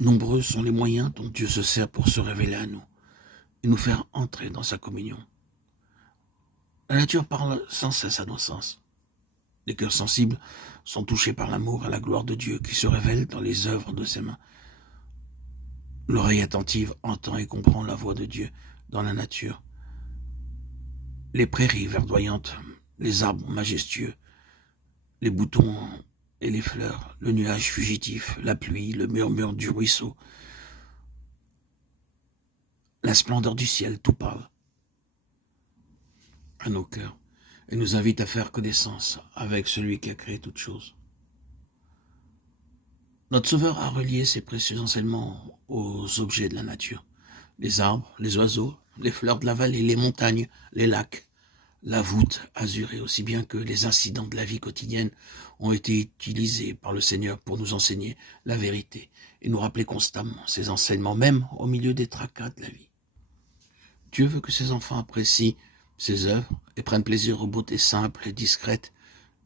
Nombreux sont les moyens dont Dieu se sert pour se révéler à nous et nous faire entrer dans sa communion. La nature parle sans cesse à nos sens. Les cœurs sensibles sont touchés par l'amour et la gloire de Dieu qui se révèlent dans les œuvres de ses mains. L'oreille attentive entend et comprend la voix de Dieu dans la nature. Les prairies verdoyantes, les arbres majestueux, les boutons et les fleurs, le nuage fugitif, la pluie, le murmure du ruisseau, la splendeur du ciel, tout parle à nos cœurs et nous invite à faire connaissance avec celui qui a créé toutes choses. Notre Sauveur a relié ses précieux enseignements aux objets de la nature. Les arbres, les oiseaux, les fleurs de la vallée, les montagnes, les lacs, la voûte azurée, aussi bien que les incidents de la vie quotidienne ont été utilisés par le Seigneur pour nous enseigner la vérité et nous rappeler constamment ses enseignements, même au milieu des tracas de la vie. Dieu veut que ses enfants apprécient ses œuvres et prennent plaisir aux beautés simples et discrètes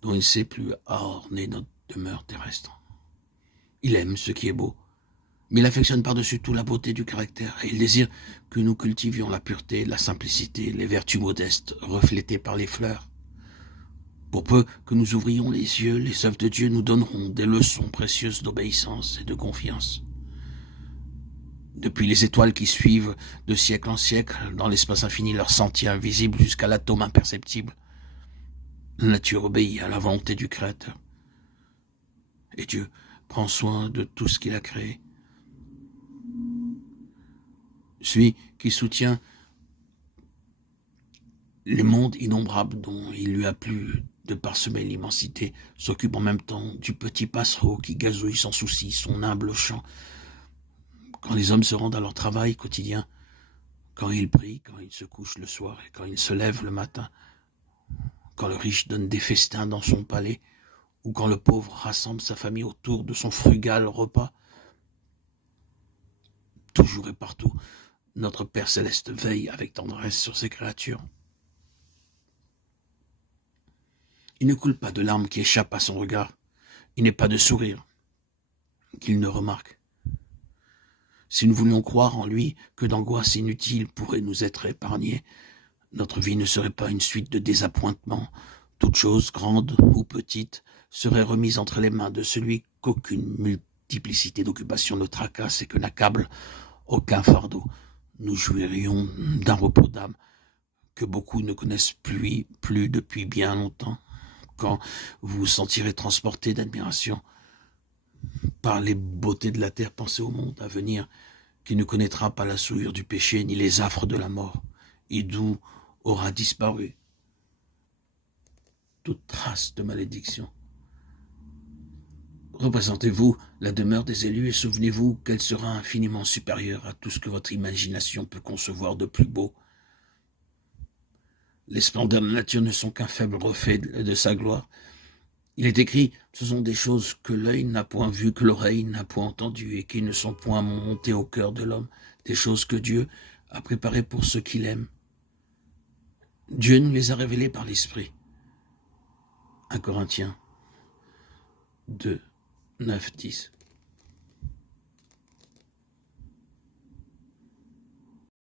dont il ne sait plus à orner notre demeure terrestre. Il aime ce qui est beau, mais il affectionne par-dessus tout la beauté du caractère et il désire que nous cultivions la pureté, la simplicité, les vertus modestes reflétées par les fleurs. Pour peu que nous ouvrions les yeux, les œuvres de Dieu nous donneront des leçons précieuses d'obéissance et de confiance. Depuis les étoiles qui suivent de siècle en siècle dans l'espace infini leur sentier invisible jusqu'à l'atome imperceptible, la nature obéit à la volonté du Créateur. Et Dieu prend soin de tout ce qu'il a créé. Celui qui soutient les mondes innombrables dont il lui a plu de parsemer l'immensité s'occupe en même temps du petit passereau qui gazouille sans souci son humble chant. Quand les hommes se rendent à leur travail quotidien, quand ils prient, quand ils se couchent le soir et quand ils se lèvent le matin, quand le riche donne des festins dans son palais, ou quand le pauvre rassemble sa famille autour de son frugal repas, toujours et partout, notre Père Céleste veille avec tendresse sur ses créatures. Il ne coule pas de larmes qui échappent à son regard, il n'est pas de sourire qu'il ne remarque. Si nous voulions croire en lui que d'angoisses inutiles pourraient nous être épargnées, notre vie ne serait pas une suite de désappointements. Toute chose, grande ou petite, serait remise entre les mains de celui qu'aucune multiplicité d'occupations ne tracasse et que n'accable aucun fardeau. Nous jouirions d'un repos d'âme que beaucoup ne connaissent plus depuis bien longtemps. Quand vous vous sentirez transporté d'admiration par les beautés de la terre, pensez au monde à venir qui ne connaîtra pas la souillure du péché ni les affres de la mort, et d'où aura disparu toute trace de malédiction. Représentez-vous la demeure des élus et souvenez-vous qu'elle sera infiniment supérieure à tout ce que votre imagination peut concevoir de plus beau. Les splendeurs de la nature ne sont qu'un faible reflet de sa gloire. Il est écrit, ce sont des choses que l'œil n'a point vues, que l'oreille n'a point entendues et qui ne sont point montées au cœur de l'homme, des choses que Dieu a préparées pour ceux qui l'aiment. Dieu nous les a révélées par l'Esprit. 1 Corinthiens 2, 9, 10.